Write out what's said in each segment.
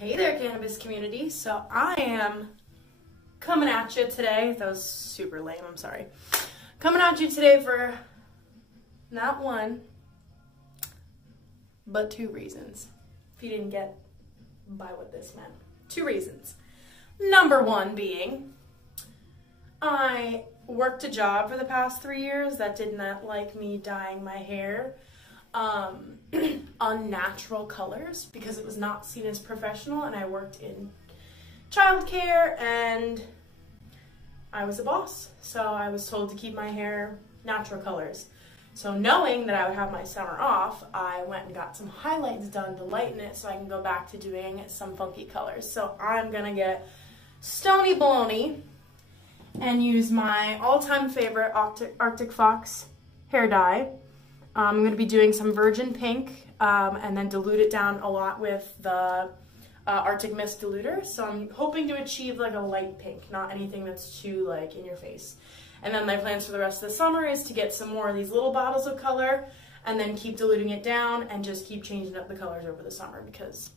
Hey there, cannabis community. So I am coming at you today. That was super lame, I'm sorry. Coming at you today for not one, but two reasons. If you didn't get by what this meant. Two reasons. Number one being, I worked a job for the past 3 years that did not like me dyeing my hair unnatural colors because it was not seen as professional, and I worked in childcare and I was a boss, so I was told to keep my hair natural colors. So knowing that I would have my summer off, I went and got some highlights done to lighten it so I can go back to doing some funky colors. So I'm gonna get Stony Baloney and use my all-time favorite Arctic Fox hair dye. I'm going to be doing some virgin pink and then dilute it down a lot with the Arctic Mist diluter. So I'm hoping to achieve like a light pink, not anything that's too like in your face. And then my plans for the rest of the summer is to get some more of these little bottles of color and then keep diluting it down and just keep changing up the colors over the summer because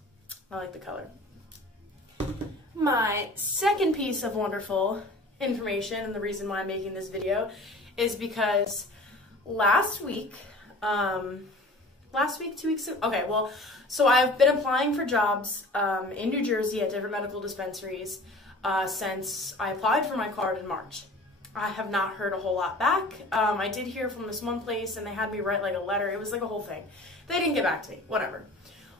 I like the color. My second piece of wonderful information, and the reason why I'm making this video, is because last week, 2 weeks ago, okay, well, so I've been applying for jobs in New Jersey at different medical dispensaries since I applied for my card in March. I have not heard a whole lot back. I did hear from this one place and they had me write like a letter. It was like a whole thing. They didn't get back to me, whatever.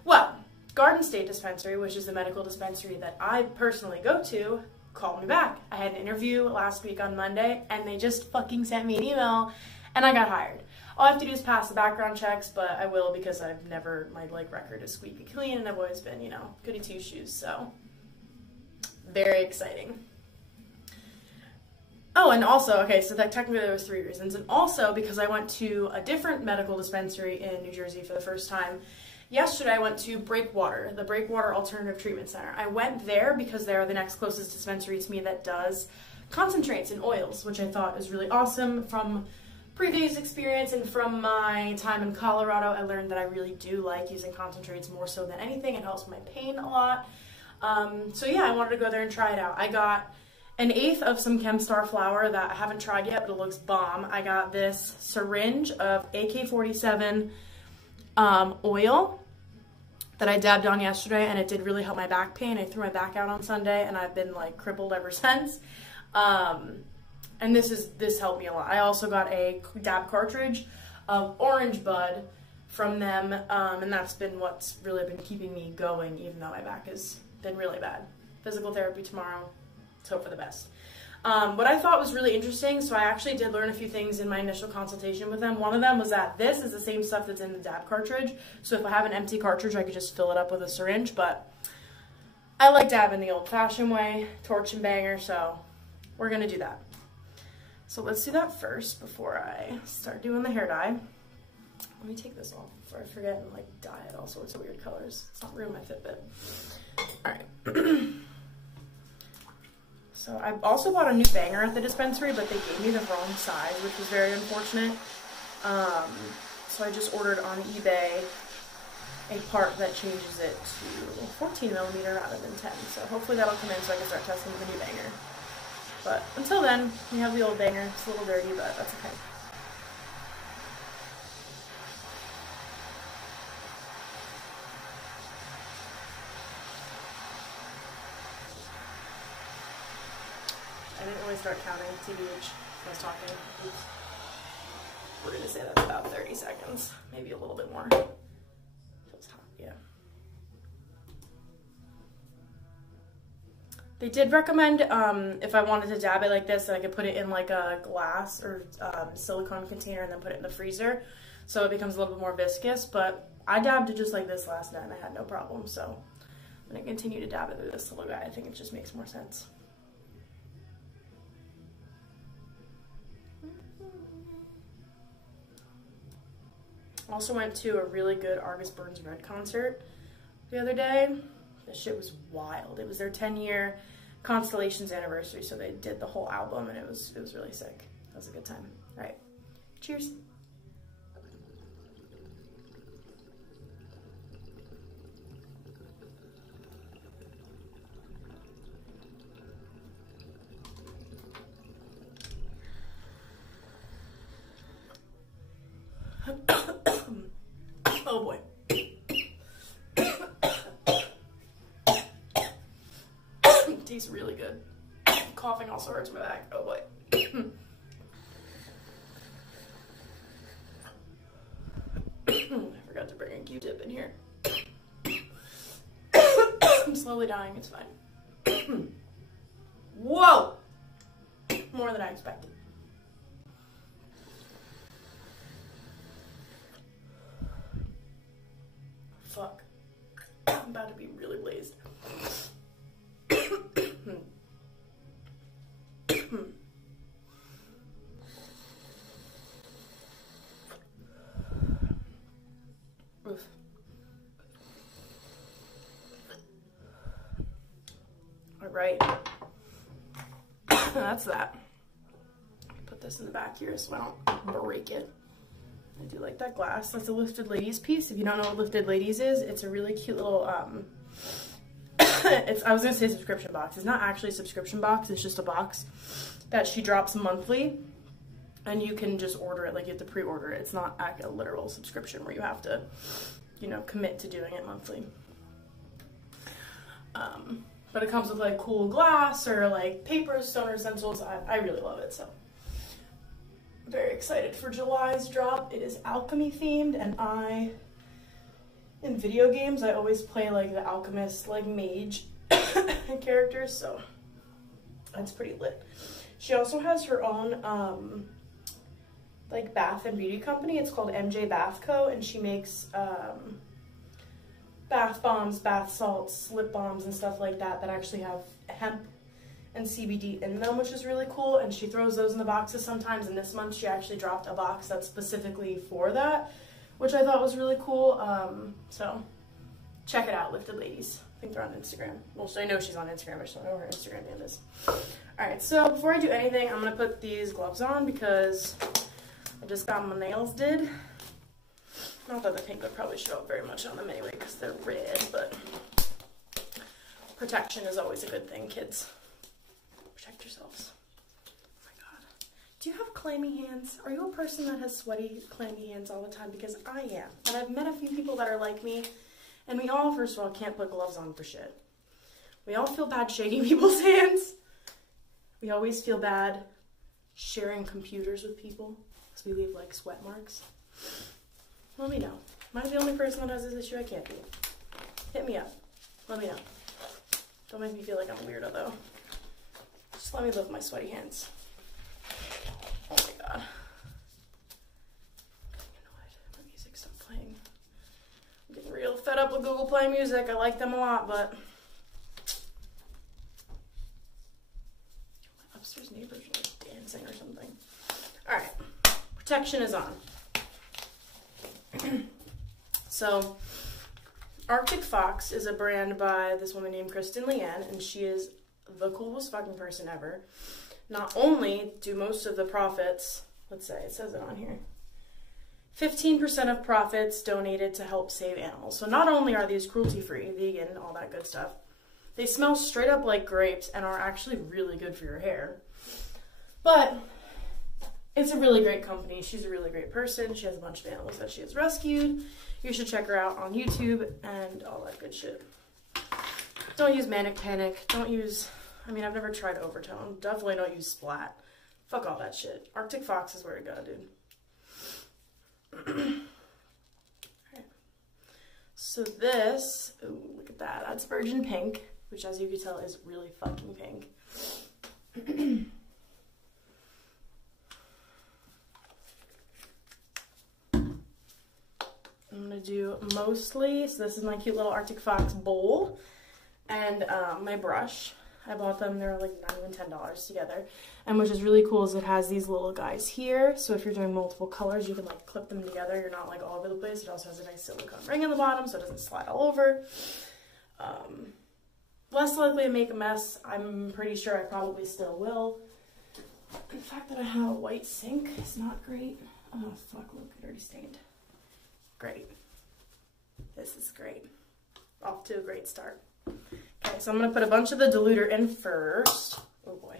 Well, Garden State Dispensary, which is the medical dispensary that I personally go to, called me back. I had an interview last week on Monday and they just fucking sent me an email and I got hired. All I have to do is pass the background checks, but I will because I've never, my like record is squeaky clean and I've always been, you know, goody two shoes, so very exciting. Oh, and also, okay, so that technically there was 3 reasons, and also because I went to a different medical dispensary in New Jersey for the first time. Yesterday I went to Breakwater, the Breakwater Alternative Treatment Center. I went there because they're the next closest dispensary to me that does concentrates and oils, which I thought is really awesome. From previous experience and from my time in Colorado, I learned that I really do like using concentrates more so than anything. It helps my pain a lot. So yeah, I wanted to go there and try it out. I got an eighth of some Chemstar flower that I haven't tried yet, but it looks bomb. I got this syringe of AK-47 oil that I dabbed on yesterday, and it did really help my back pain. I threw my back out on Sunday, and I've been like crippled ever since. And this helped me a lot. I also got a dab cartridge of orange bud from them, and that's been what's really been keeping me going, even though my back has been really bad. Physical therapy tomorrow. Let's hope for the best. What I thought was really interesting, so I actually did learn a few things in my initial consultation with them. One of them was that this is the same stuff that's in the dab cartridge, so if I have an empty cartridge, I could just fill it up with a syringe, but I like dabbing the old-fashioned way, torch and banger, so we're gonna do that. So let's do that first before I start doing the hair dye. Let me take this off before I forget and like dye it all sorts of weird colors. It's not ruin my Fitbit. All right. So I also bought a new banger at the dispensary, but they gave me the wrong size, which was very unfortunate. So I just ordered on eBay a part that changes it to 14 millimeter rather than 10. So hopefully that'll come in so I can start testing with the new banger. But until then, we have the old banger. It's a little dirty, but that's okay. I didn't really start counting, TBH, I was talking. Oops. We're gonna say that's about 30 seconds, maybe a little bit more. Feels hot, yeah. They did recommend if I wanted to dab it like this, that I could put it in like a glass or silicone container and then put it in the freezer so it becomes a little bit more viscous, but I dabbed it just like this last night and I had no problem, so I'm gonna continue to dab it with this little guy. I think it just makes more sense. Also went to a really good Argus Burns Red concert the other day. This shit was wild. It was their 10-year Constellations anniversary, so they did the whole album, and it was really sick. That was a good time. All right, cheers. tastes really good. Coughing also hurts my back. Oh boy. I forgot to bring a Q-tip in here. I'm slowly dying, it's fine. Whoa! More than I expected. Fuck. I'm about to be really blazed. Oof. All right. That's that. Put this in the back here so I don't break it. I do like that glass. That's a Lifted Ladies piece. If you don't know what Lifted Ladies is, it's a really cute little, I was gonna say subscription box. It's not actually a subscription box, it's just a box that she drops monthly, and you can just order it, like you have to pre-order it. It's not a literal subscription where you have to, you know, commit to doing it monthly. But it comes with like cool glass or like paper, stoner stencils. I really love it, so. Very excited for July's drop. It is alchemy themed, and in video games, I always play like the alchemist, like mage characters, so that's pretty lit. She also has her own like bath and beauty company. It's called MJ Bath Co, and she makes bath bombs, bath salts, lip balms, and stuff like that that actually have hemp and CBD in them, which is really cool, and she throws those in the boxes sometimes, and this month she actually dropped a box that's specifically for that, which I thought was really cool. So check it out, Lifted Ladies. I think they're on Instagram. Well, I know she's on Instagram, I just don't know where her Instagram name is. Alright, so before I do anything, I'm going to put these gloves on because I just got my nails did. Not that the pink would probably show up very much on them anyway because they're red, but protection is always a good thing, kids. Protect yourselves. Oh my god. Do you have clammy hands? Are you a person that has sweaty, clammy hands all the time? Because I am. And I've met a few people that are like me, and we all, first of all, can't put gloves on for shit. We all feel bad shaking people's hands. We always feel bad sharing computers with people because we leave like sweat marks. Let me know. Am I the only person that has this issue? I can't be. Hit me up. Let me know. Don't make me feel like I'm a weirdo though. Just let me lift my sweaty hands. Oh my god. I'm getting annoyed. My music stopped playing. I'm getting real fed up with Google Play Music. I like them a lot, but my upstairs neighbors are like dancing or something. Alright. Protection is on. So, Arctic Fox is a brand by this woman named Kristen Leanne, and she is the coolest fucking person ever. Not only do most of the profits, let's say, it says it on here, 15% of profits donated to help save animals. So not only are these cruelty-free, vegan, all that good stuff, they smell straight up like grapes and are actually really good for your hair. But it's a really great company. She's a really great person. She has a bunch of animals that she has rescued. You should check her out on YouTube and all that good shit. Don't use Manic Panic. Don't use, I mean, I've never tried Overtone. Definitely don't use Splat. Fuck all that shit. Arctic Fox is where to go, dude. Alright. So this, ooh, look at that. That's Virgin Pink, which as you can tell is really fucking pink. I'm going to do mostly, so this is my cute little Arctic Fox bowl and my brush. I bought them, they're like not even $10 together. And which is really cool is it has these little guys here. So if you're doing multiple colors, you can like clip them together. You're not like all over the place. It also has a nice silicone ring in the bottom so it doesn't slide all over. Less likely to make a mess. I'm pretty sure I probably still will. The fact that I have a white sink is not great. Oh fuck, look, it already stained. Great. This is great. Off to a great start. Okay, so I'm going to put a bunch of the diluter in first. Oh boy.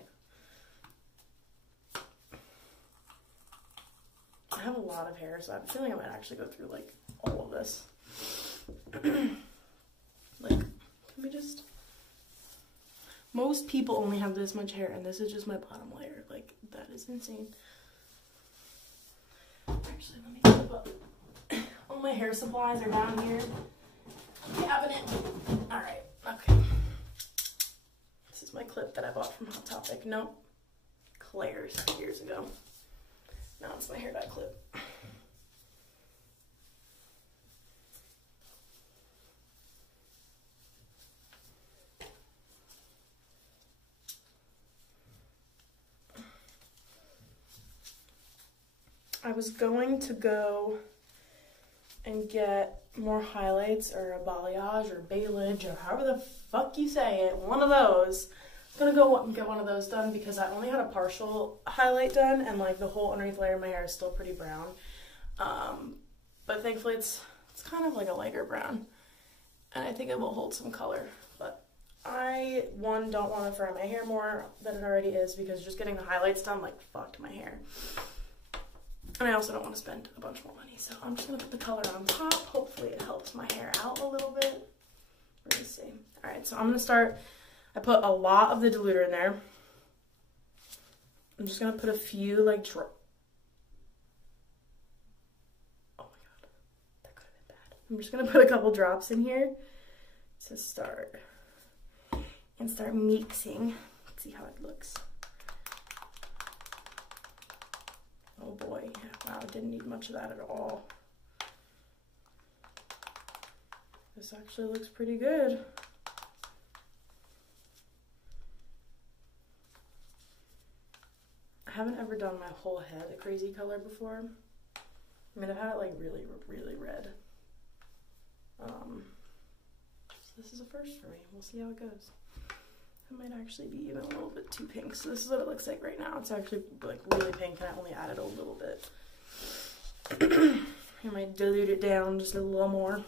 I have a lot of hair, so I have a feeling I might actually go through like all of this. Like, can we just... Most people only have this much hair, and this is just my bottom layer. Like, that is insane. Actually, let me clip up. All my hair supplies are down here. Cabinet. Alright, okay. This is my clip that I bought from Hot Topic. Nope. Claire's years ago. Now it's my hair dye clip. I was going to go and get more highlights or a balayage or balayage or however the fuck you say it, one of those. I was gonna go and get one of those done because I only had a partial highlight done and like the whole underneath layer of my hair is still pretty brown. But thankfully it's kind of like a lighter brown and I think it will hold some color. But I, one, don't want to fry my hair more than it already is because just getting the highlights done like fucked my hair. And I also don't want to spend a bunch more money, so I'm just going to put the color on top. Hopefully it helps my hair out a little bit. We're going to see. Alright, so I'm going to start. I put a lot of the diluter in there. I'm just going to put a few, like, oh my god. That could have been bad. I'm just going to put a couple drops in here to start. And start mixing. Let's see how it looks. Oh boy, wow, I didn't need much of that at all. This actually looks pretty good. I haven't ever done my whole head a crazy color before. I mean, I've had it like really, really red. So this is a first for me. We'll see how it goes. It might actually be even a little bit too pink. So this is what it looks like right now. It's actually like really pink and I only added a little bit. I might dilute it down just a little more.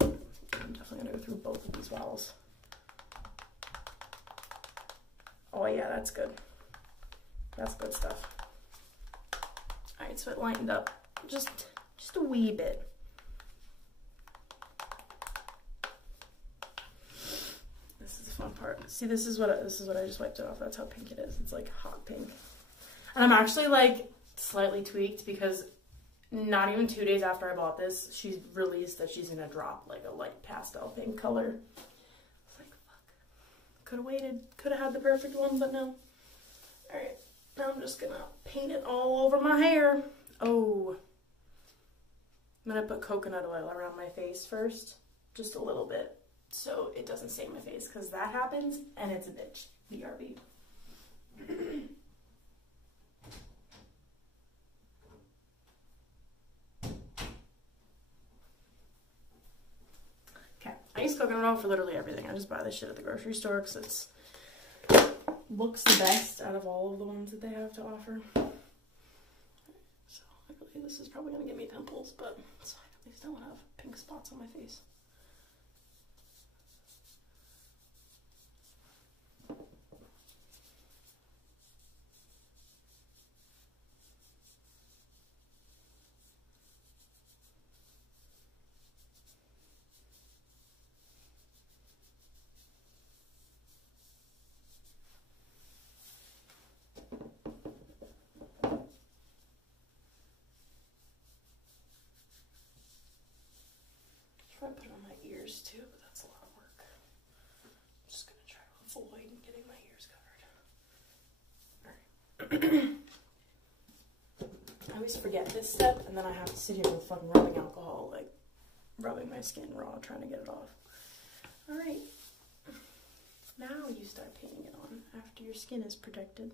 I'm definitely gonna go through both of these bottles. Oh yeah, that's good. That's good stuff. Alright, so it lightened up just a wee bit. Fun part. See, this is what I just wiped it off. That's how pink it is. It's like hot pink. And I'm actually like slightly tweaked because not even 2 days after I bought this, she's released that she's gonna drop like a light pastel pink color. It's like, fuck. Could have waited. Could have had the perfect one, but no. Alright, now I'm just gonna paint it all over my hair. Oh. I'm gonna put coconut oil around my face first. Just a little bit. So it doesn't stain my face, because that happens, and it's a bitch. BRB. Okay, I use coconut oil for literally everything. I just buy this shit at the grocery store, because it looks the best out of all of the ones that they have to offer. So I believe this is probably going to give me pimples, but it's fine. At least I don't have pink spots on my face. I put it on my ears too, but that's a lot of work. I'm just gonna try to avoid getting my ears covered. Alright. I always forget this step, and then I have to sit here with fucking rubbing alcohol, like rubbing my skin raw, trying to get it off. Alright. Now you start painting it on after your skin is protected.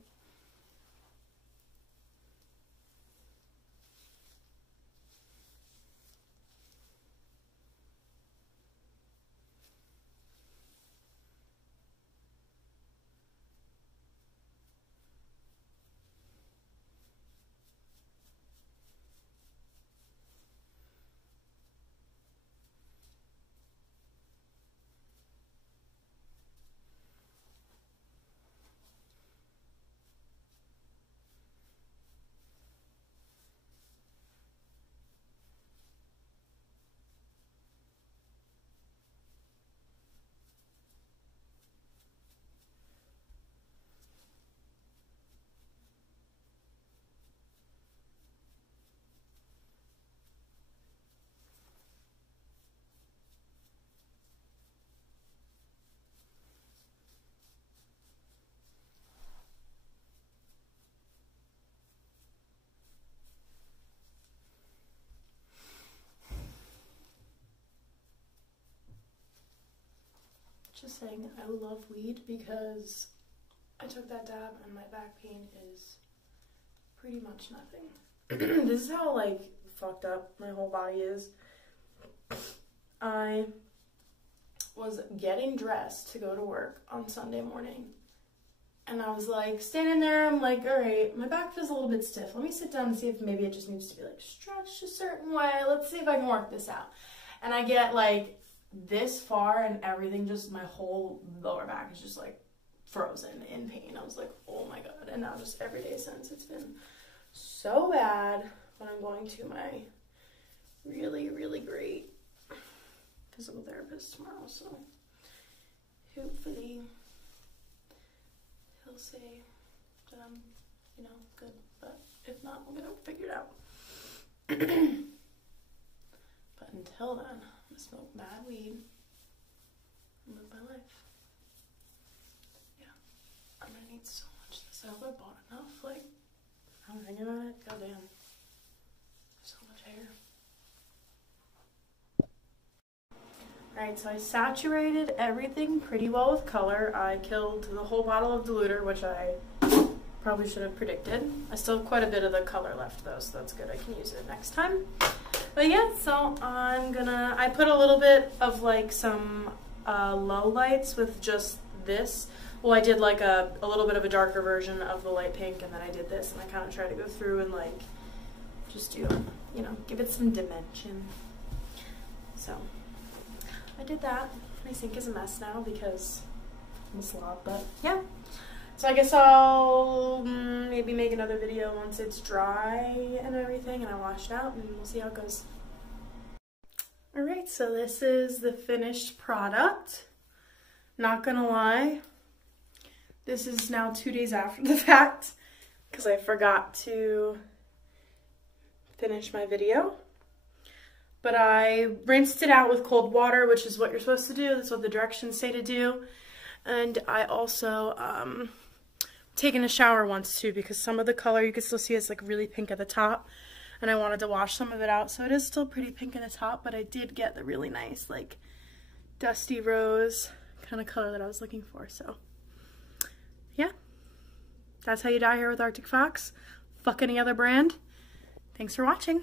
just saying I love weed because I took that dab and my back pain is pretty much nothing. This is how, like, fucked up my whole body is. I was getting dressed to go to work on Sunday morning. And I was like, standing there, I'm like, all right, my back feels a little bit stiff. Let me sit down and see if maybe it just needs to be like stretched a certain way. Let's see if I can work this out. And I get like this far and everything, just my whole lower back is just like frozen in pain. I was like, oh my God. And now just every day since, it's been so bad. But I'm going to my really, really great physical therapist tomorrow. So hopefully he'll say that I'm, you know, good, but if not, I'm gonna figure it out. But until then, I'm gonna smoke bad weed and live my life. Yeah, I'm gonna need so much of this. I hope I bought enough. Like, I'm thinking about it. Goddamn, so much hair. Alright, so I saturated everything pretty well with color. I killed the whole bottle of diluter, which I probably should have predicted. I still have quite a bit of the color left though, so that's good. I can use it next time. But yeah, so I put a little bit of like some low lights with just this. Well, I did like a little bit of a darker version of the light pink, and then I did this, and I kind of tried to go through and like just do, you know, give it some dimension. So I did that. My sink is a mess now because I'm a slob, but yeah. So I guess I'll maybe make another video once it's dry and everything and I wash it out, and we'll see how it goes. Alright, so this is the finished product. Not gonna lie, this is now 2 days after the fact because I forgot to finish my video. But I rinsed it out with cold water, which is what you're supposed to do. That's what the directions say to do. And I also taken a shower once too, because some of the color you can still see it's like really pink at the top. And I wanted to wash some of it out, so it is still pretty pink at the top, but I did get the really nice like dusty rose kind of color that I was looking for. So yeah, that's how you dye hair with Arctic Fox. Fuck any other brand. Thanks for watching.